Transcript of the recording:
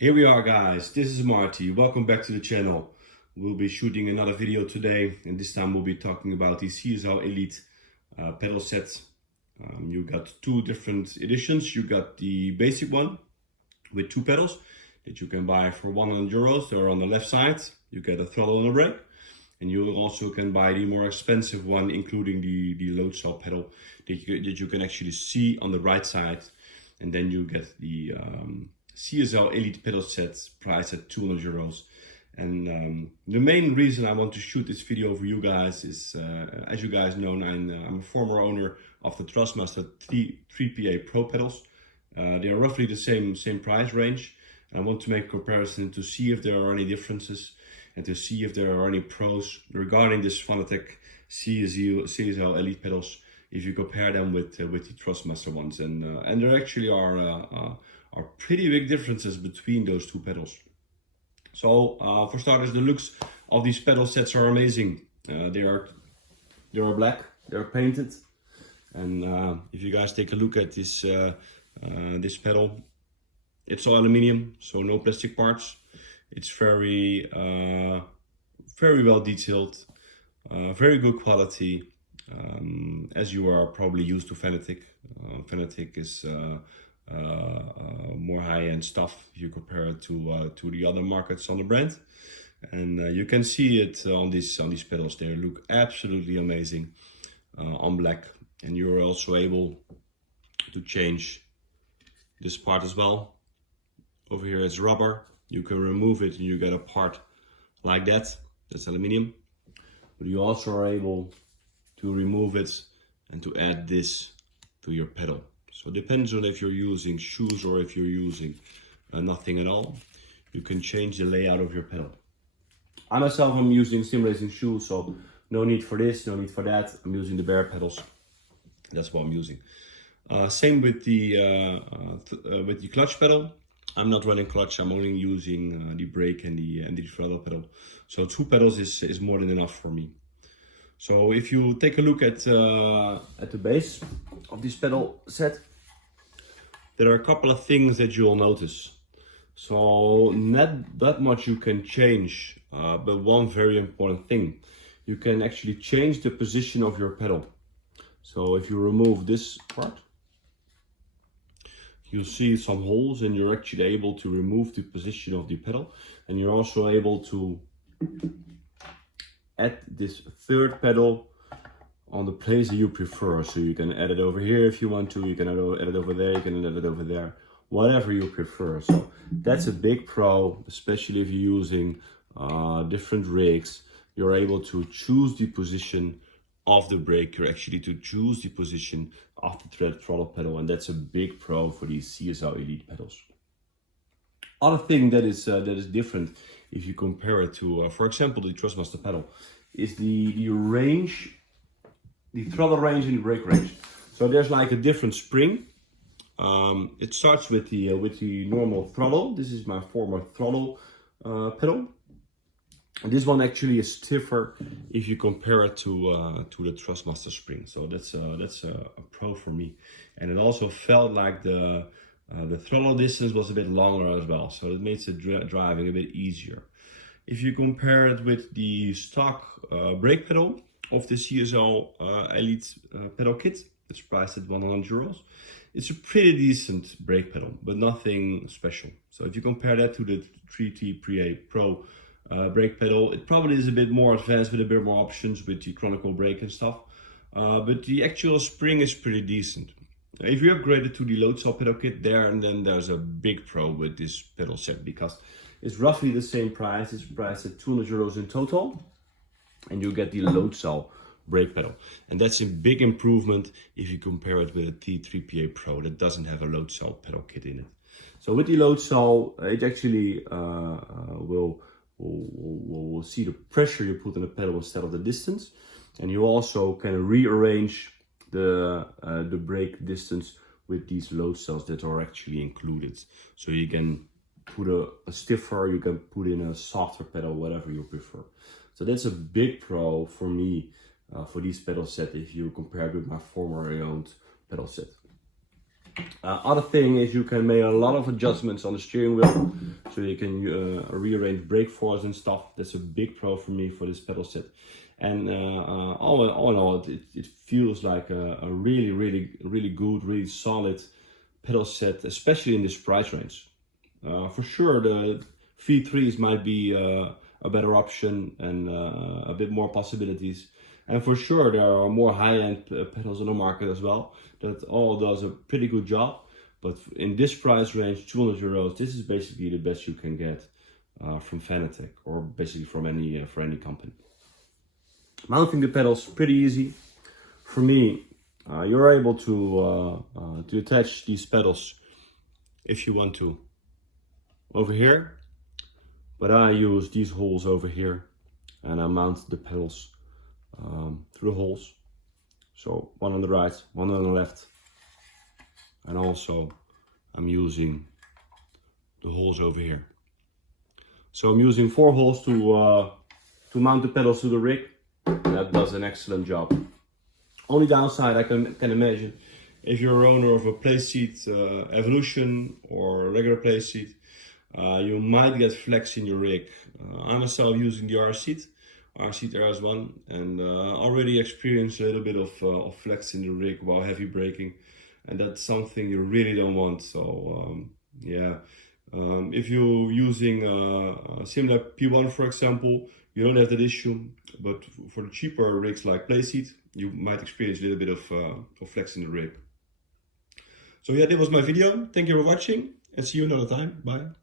Here we are, guys. This is Marty. Welcome back to the channel. We'll be shooting another video today, and this time we'll be talking about the CSL Elite pedal set. You got two different editions. You got the basic one with two pedals that you can buy for €100. They're on the left side. You get a throttle and a brake. And you also can buy the more expensive one, including the load cell pedal that you can actually see on the right side. And then you get the CSL Elite Pedal set priced at €200. And the main reason I want to shoot this video for you guys is, as you guys know, I'm a former owner of the Thrustmaster 3PA Pro pedals. They are roughly the same price range. And I want to make a comparison to see if there are any differences and to see if there are any pros regarding this Fanatec CSL Elite pedals if you compare them with the Thrustmaster ones. And there actually are pretty big differences between those two pedals. So for starters, the looks of these pedal sets are amazing. They are black, they're painted, and if you guys take a look at this this pedal, it's all aluminium, so no plastic parts. It's very well detailed, very good quality, as you are probably used to Fanatec. Fanatec is more high-end stuff if you compare it to the other markets on the brand, and you can see it on these pedals. They look absolutely amazing on black, and you're also able to change this part as well. Over here it's rubber. You can remove it and you get a part like that. That's aluminium. But you also are able to remove it and to add this to your pedal. So it depends on if you're using shoes or if you're using nothing at all. You can change the layout of your pedal. I myself am using stimulating shoes, so no need for this, no need for that. I'm using the bare pedals. That's what I'm using. Same with the clutch pedal. I'm not running clutch. I'm only using the brake and the throttle pedal. So two pedals is more than enough for me. So if you take a look at the base of this pedal set, there are a couple of things that you'll notice. So not that much you can change, but one very important thing, you can actually change the position of your pedal. So if you remove this part, you'll see some holes, and you're actually able to remove the position of the pedal, and you're also able to add this third pedal on the place that you prefer. So you can add it over here if you want to, you can add it over there, you can add it over there, whatever you prefer. So that's a big pro, especially if you're using different rigs. You're able to choose the position of the brake, you're actually to choose the position of the throttle pedal, and that's a big pro for these CSL Elite pedals. Other thing that is different if you compare it to, for example, the Thrustmaster pedal, is the range, the throttle range and the brake range. So there's like a different spring. It starts with the normal throttle. This is my former throttle pedal. And this one actually is stiffer if you compare it to the Thrustmaster spring. So that's a pro for me. And it also felt like the throttle distance was a bit longer as well. So it makes it driving a bit easier. If you compare it with the stock brake pedal of the CSL Elite pedal kit, it's priced at €100. It's a pretty decent brake pedal, but nothing special. So if you compare that to the 3PA Pro brake pedal, it probably is a bit more advanced with a bit more options with the chronicle brake and stuff, but the actual spring is pretty decent. If you upgrade it to the load cell pedal kit there, and then there's a big pro with this pedal set, because it's roughly the same price. It's priced at €200 in total, and you get the load cell brake pedal, and that's a big improvement if you compare it with a T3PA Pro that doesn't have a load cell pedal kit in it. So with the load cell, it actually will see the pressure you put on the pedal instead of the distance, and you also can rearrange the brake distance with these load cells that are actually included. So you can put a stiffer, you can put in a softer pedal, whatever you prefer. So that's a big pro for me for these pedal set if you compare it with my former owned pedal set. Other thing is you can make a lot of adjustments on the steering wheel, so you can rearrange brake force and stuff. That's a big pro for me for this pedal set. And all in all, it feels like a really good, really solid pedal set, especially in this price range. For sure, the V3s might be a better option and a bit more possibilities. And for sure, there are more high-end pedals on the market as well that all does a pretty good job. But in this price range, 200 euros, this is basically the best you can get from Fanatec, or basically from any for any company. Mounting the pedals, pretty easy. For me, you're able to attach these pedals if you want to over here, but I use these holes over here and I mount the pedals through the holes. So one on the right, one on the left, and also I'm using the holes over here. So I'm using 4 holes to mount the pedals to the rig. That does an excellent job. Only downside I can imagine, if you're a owner of a playseat Evolution or a regular playseat, you might get flex in your rig. I myself using the R-seat RS1, and already experienced a little bit of flex in the rig while heavy braking, and that's something you really don't want. So yeah, if you're using a similar P1, for example, you don't have that issue, but for the cheaper rigs like playseat, you might experience a little bit of flex in the rig. So yeah, that was my video. Thank you for watching, and see you another time. Bye.